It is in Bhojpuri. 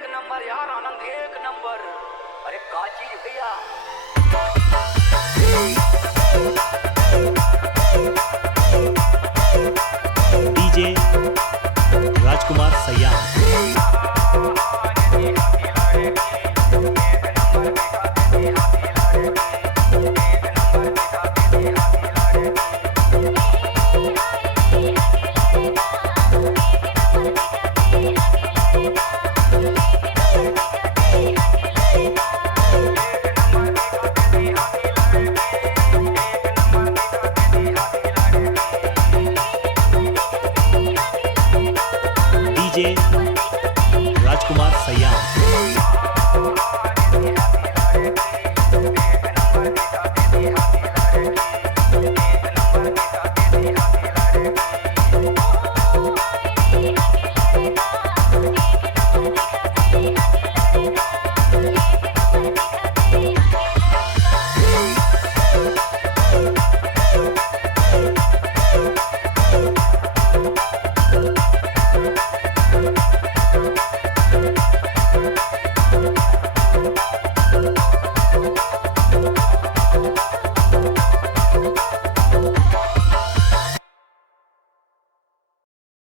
एक नंबर यार, आनंद एक नंबर। अरे का चीज भैया। डीजे राजकुमार सैया। डीजे राजकुमार सैया।